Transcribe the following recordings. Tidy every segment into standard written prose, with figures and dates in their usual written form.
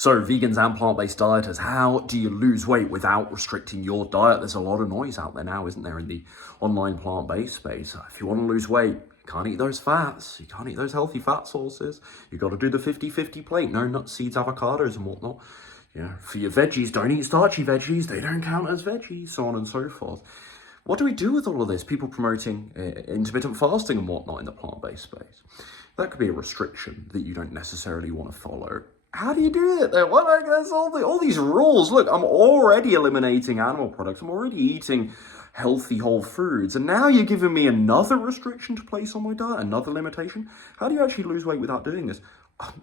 So vegans and plant-based dieters, how do you lose weight without restricting your diet? There's a lot of noise out there now, isn't there, in the online plant-based space? If you want to lose weight, you can't eat those fats. You can't eat those healthy fat sources. You've got to do the 50-50 plate. No nuts, seeds, avocados and whatnot. For your veggies, don't eat starchy veggies. They don't count as veggies, so on and so forth. What do we do with all of this? People promoting intermittent fasting and whatnot in the plant-based space. That could be a restriction that you don't necessarily want to follow. How do you do it though? There's all these rules. Look, I'm already eliminating animal products. I'm already eating healthy whole foods. And now you're giving me another restriction to place on my diet, another limitation. How do you actually lose weight without doing this?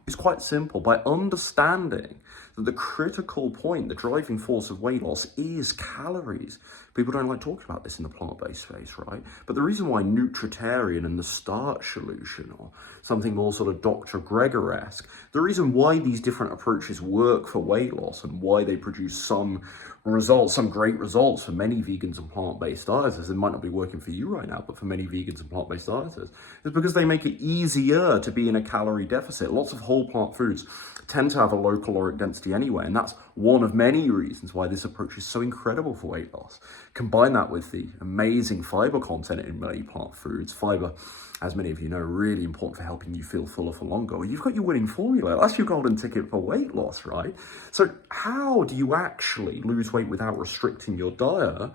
It's quite simple. By understanding that the critical point, the driving force of weight loss is calories. People don't like talking about this in the plant-based space, right? But the reason why Nutritarian and the starch solution, or something more sort of Dr. Greger-esque, the reason why these different approaches work for weight loss and why they produce some results, some great results for many vegans and plant-based dieters, it might not be working for you right now, but for many vegans and plant-based dieters, is because they make it easier to be in a calorie deficit. Lots of whole plant foods tend to have a low caloric density anyway, and that's one of many reasons why this approach is so incredible for weight loss. Combine that with the amazing fiber content in many plant foods. Fiber, as many of you know, really important for helping you feel fuller for longer. Well, you've got your winning formula. That's your golden ticket for weight loss, right? So how do you actually lose weight without restricting your diet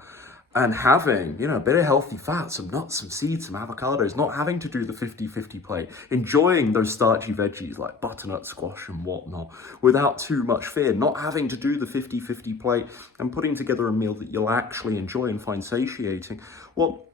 and having, a bit of healthy fat, some nuts, some seeds, some avocados, not having to do the 50-50 plate, enjoying those starchy veggies like butternut squash and whatnot without too much fear, not having to do the 50-50 plate and putting together a meal that you'll actually enjoy and find satiating? Well,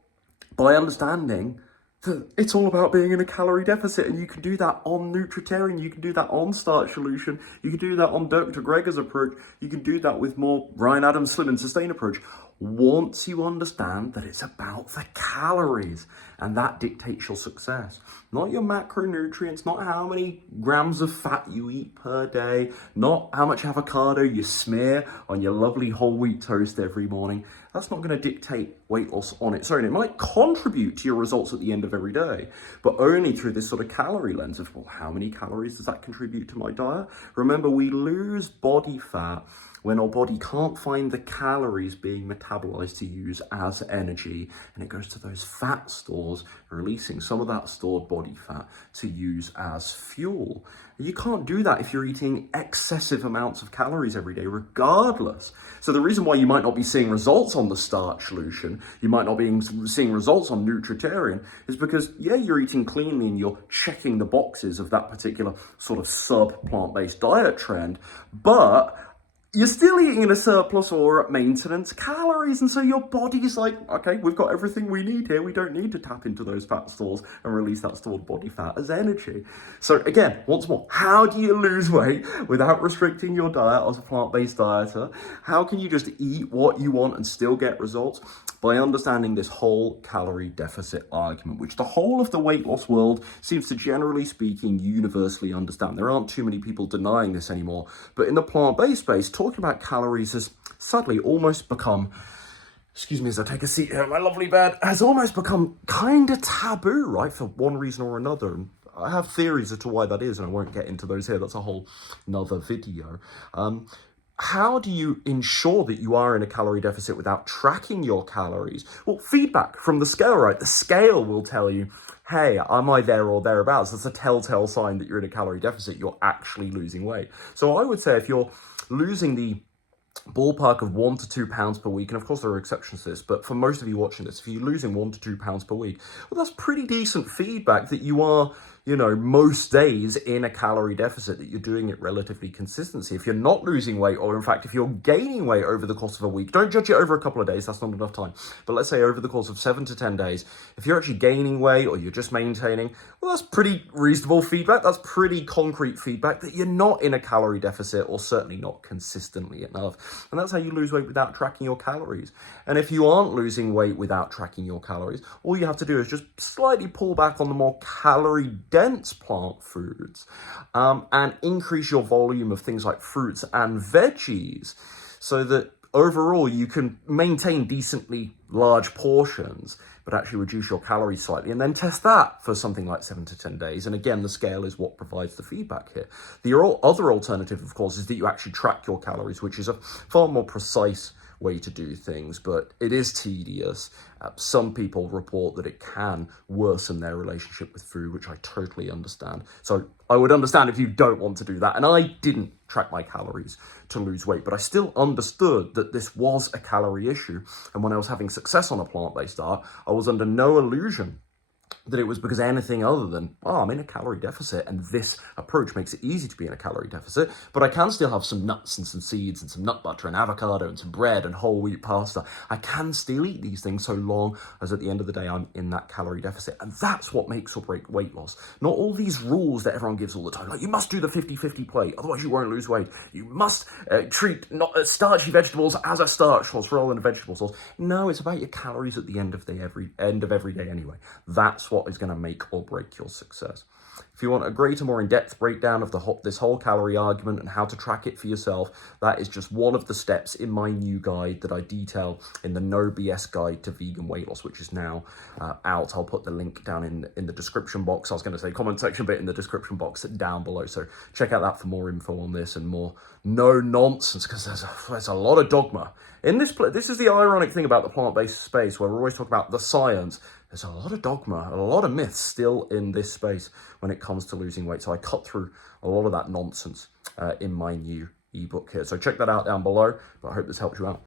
by understanding that it's all about being in a calorie deficit, and you can do that on Nutritarian, you can do that on Starch Solution, you can do that on Dr. Greger's approach, you can do that with more Ryan Adams' Slim and Sustain approach. Once you understand that it's about the calories, and that dictates your success. Not your macronutrients, not how many grams of fat you eat per day, not how much avocado you smear on your lovely whole wheat toast every morning. That's not going to dictate weight loss on its own. It might contribute to your results at the end of every day, but only through this sort of calorie lens of, well, how many calories does that contribute to my diet? Remember, we lose body fat when our body can't find the calories being metabolized to use as energy, and it goes to those fat stores, releasing some of that stored body fat to use as fuel. You can't do that if you're eating excessive amounts of calories every day, regardless. So the reason why you might not be seeing results on the Starch Solution, you might not be seeing results on Nutritarian, is because, you're eating cleanly and you're checking the boxes of that particular sort of sub-plant-based diet trend, but you're still eating in a surplus or at maintenance calories, and so your body's like, okay, we've got everything we need here. We don't need to tap into those fat stores and release that stored body fat as energy. So again, once more, how do you lose weight without restricting your diet as a plant-based dieter? How can you just eat what you want and still get results? By understanding this whole calorie deficit argument, which the whole of the weight loss world seems to, generally speaking, universally understand. There aren't too many people denying this anymore, but in the plant-based space, talking about calories has sadly almost become, excuse me as I take a seat here in my lovely bed, has almost become kind of taboo, right, for one reason or another. And I have theories as to why that is, and I won't get into those here. That's a whole nother video. How do you ensure that you are in a calorie deficit without tracking your calories? Well, feedback from the scale, right? The scale will tell you, hey, am I there or thereabouts? That's a telltale sign that you're in a calorie deficit. You're actually losing weight. So I would say if you're losing the ballpark of 1 to 2 pounds per week, and of course there are exceptions to this, but for most of you watching this, if you're losing 1 to 2 pounds per week, well, that's pretty decent feedback that you are, most days in a calorie deficit, that you're doing it relatively consistently. If you're not losing weight, or in fact, if you're gaining weight over the course of a week, don't judge it over a couple of days, that's not enough time. But let's say over the course of 7 to 10 days, if you're actually gaining weight or you're just maintaining, well, that's pretty reasonable feedback. That's pretty concrete feedback that you're not in a calorie deficit, or certainly not consistently enough. And that's how you lose weight without tracking your calories. And if you aren't losing weight without tracking your calories, all you have to do is just slightly pull back on the more calorie dense plant foods and increase your volume of things like fruits and veggies, so that overall you can maintain decently large portions, but actually reduce your calories slightly, and then test that for something like 7 to 10 days. And again, the scale is what provides the feedback here. The other alternative, of course, is that you actually track your calories, which is a far more precise way to do things, but it is tedious. Some people report that it can worsen their relationship with food, which I totally understand. So I would understand if you don't want to do that. And I didn't track my calories to lose weight, but I still understood that this was a calorie issue. And when I was having success on a plant-based diet, I was under no illusion that it was because anything other than, oh, I'm in a calorie deficit, and this approach makes it easy to be in a calorie deficit, but I can still have some nuts and some seeds and some nut butter and avocado and some bread and whole wheat pasta. I can still eat these things so long as at the end of the day, I'm in that calorie deficit. And that's what makes or break weight loss. Not all these rules that everyone gives all the time, like you must do the 50-50 plate, otherwise you won't lose weight. You must treat not starchy vegetables as a starch source rather than a vegetable source. No, it's about your calories at the end of every day anyway. That's what is going to make or break your success. If you want a greater, more in-depth breakdown of this whole calorie argument and how to track it for yourself, that is just one of the steps in my new guide that I detail in the No BS Guide to Vegan Weight Loss, which is now out. I'll put the link down in the description box. I was going to say comment section, but in the description box down below. So check out that for more info on this and more no nonsense, because there's a lot of dogma. This is the ironic thing about the plant-based space, where we're always talking about the science. There's a lot of dogma, a lot of myths still in this space when it comes to losing weight. So I cut through a lot of that nonsense in my new ebook here. So check that out down below, but I hope this helps you out.